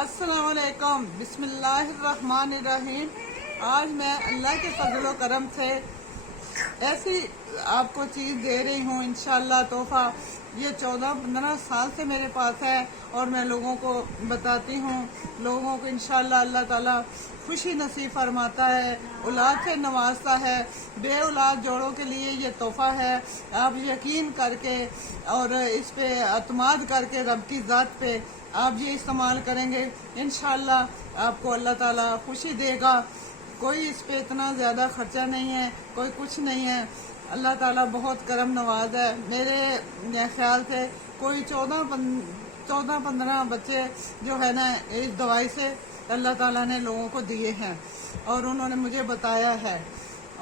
अस्सलाम वालेकुम, बिस्मिल्लाहिर्रहमानिर्रहीम। आज मैं अल्लाह के फजल व करम से ऐसी आपको चीज़ दे रही हूँ इंशाअल्लाह तोहफा। ये 14-15 साल से मेरे पास है और मैं लोगों को बताती हूँ। लोगों को इंशाअल्लाह अल्लाह ताला खुशी नसीब फरमाता है, औलाद से नवाजता है। बे औलाद जोड़ों के लिए ये तोहफा है। आप यकीन करके और इस पे अतमाद करके रब की ज़ात पे आप ये इस्तेमाल करेंगे, इंशाअल्लाह आपको अल्लाह ताला खुशी देगा। कोई इस पे इतना ज़्यादा खर्चा नहीं है, कोई कुछ नहीं है। अल्लाह ताला बहुत करम नवाज है। मेरे ख्याल से कोई 14-15 बच्चे जो है ना इस दवाई से अल्लाह ताला ने लोगों को दिए हैं और उन्होंने मुझे बताया है।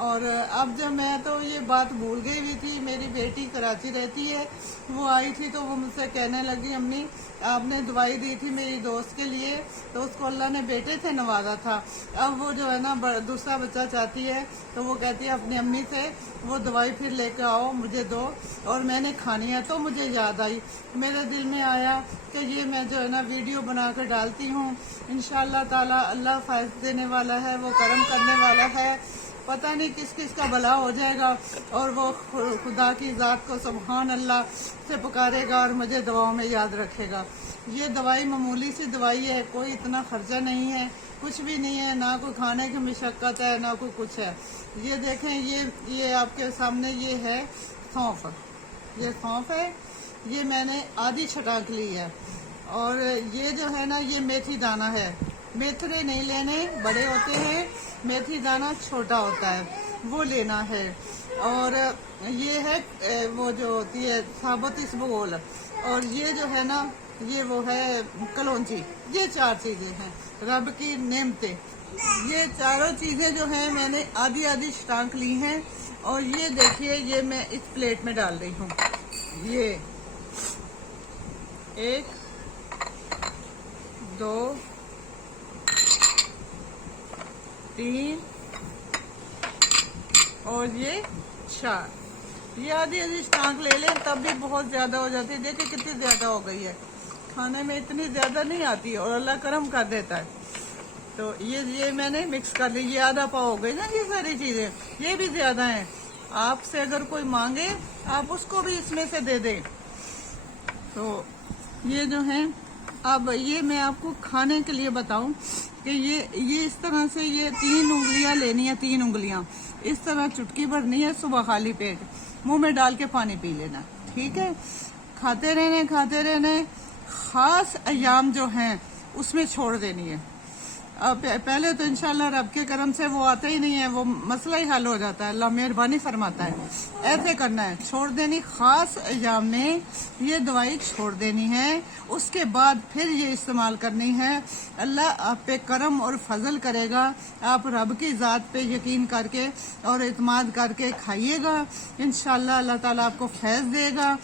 और अब जब मैं तो ये बात भूल गई हुई थी, मेरी बेटी कराची रहती है, वो आई थी तो वो मुझसे कहने लगी, अम्मी आपने दवाई दी थी मेरी दोस्त के लिए तो उसको अल्लाह ने बेटे से नवाजा था। अब वो जो है ना दूसरा बच्चा चाहती है तो वो कहती है अपनी अम्मी से वो दवाई फिर लेकर आओ मुझे दो, और मैंने खानी है। तो मुझे याद आई, मेरे दिल में आया कि ये मैं जो है ना वीडियो बना कर डालती हूँ। इंशाअल्लाह ताला अल्लाह फ़ायदा देने वाला है, वो करम करने वाला है। पता नहीं किस किस का भला हो जाएगा और वो खुदा की ज़ात को सुभान अल्लाह से पुकारेगा और मुझे दुआओं में याद रखेगा। ये दवाई मामूली सी दवाई है, कोई इतना खर्चा नहीं है, कुछ भी नहीं है, ना कोई खाने की मशक्क़त है ना कोई कुछ है। ये देखें, ये आपके सामने ये है सौंफ, ये सौंफ है, ये मैंने आधी छटाक ली है। और ये जो है ना ये मेथी दाना है। मेथरे नहीं लेने, बड़े होते हैं, मेथी दाना छोटा होता है, वो लेना है। और ये है वो जो होती है साबुत इसबगोल, और ये जो है ना ये वो है कलौंजी। ये 4 चीज़ें हैं रब की नेमतें। ये चारों चीज़ें जो हैं मैंने आधी आधी छटांक ली हैं। और ये देखिए, ये मैं इस प्लेट में डाल रही हूँ। ये 1 2 3 और ये 4। ये आधी आधी छटांक ले लें तब भी बहुत ज्यादा हो जाती है। देखिए कितनी ज्यादा हो गई है, खाने में इतनी ज्यादा नहीं आती और अल्लाह करम कर देता है। तो ये मैंने मिक्स कर दी। ये आधा पाव हो गई ना, ये सारी चीजें ये भी ज्यादा हैं। आपसे अगर कोई मांगे आप उसको भी इसमें से दे दें। तो ये जो है, अब ये मैं आपको खाने के लिए बताऊं कि ये इस तरह से ये 3 उंगलियां लेनी है, 3 उंगलियां इस तरह चुटकी भरनी है। सुबह खाली पेट मुंह में डाल के पानी पी लेना, ठीक है। खाते रहने खास अयाम जो हैं उसमें छोड़ देनी है। अब पहले तो इंशाल्लाह रब के करम से वो आते ही नहीं है, वो मसला ही हल हो जाता है, अल्लाह मेहरबानी फरमाता है। ऐसे करना है, छोड़ देनी, खास अयाम में ये दवाई छोड़ देनी है। उसके बाद फिर ये इस्तेमाल करनी है। अल्लाह आप पे करम और फजल करेगा। आप रब की ज़ात पे यकीन करके और इत्माद करके खाइएगा, इंशाल्लाह अल्लाह ताला आपको फैज़ देगा।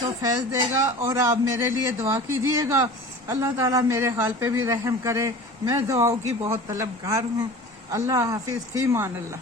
तो फैज़ देगा और आप मेरे लिए दुआ कीजिएगा, अल्लाह ताला मेरे हाल पे भी रहम करे। मैं दुआओं की बहुत तलबगार हूँ। अल्लाह हाफिज़, फी मान अल्लाह।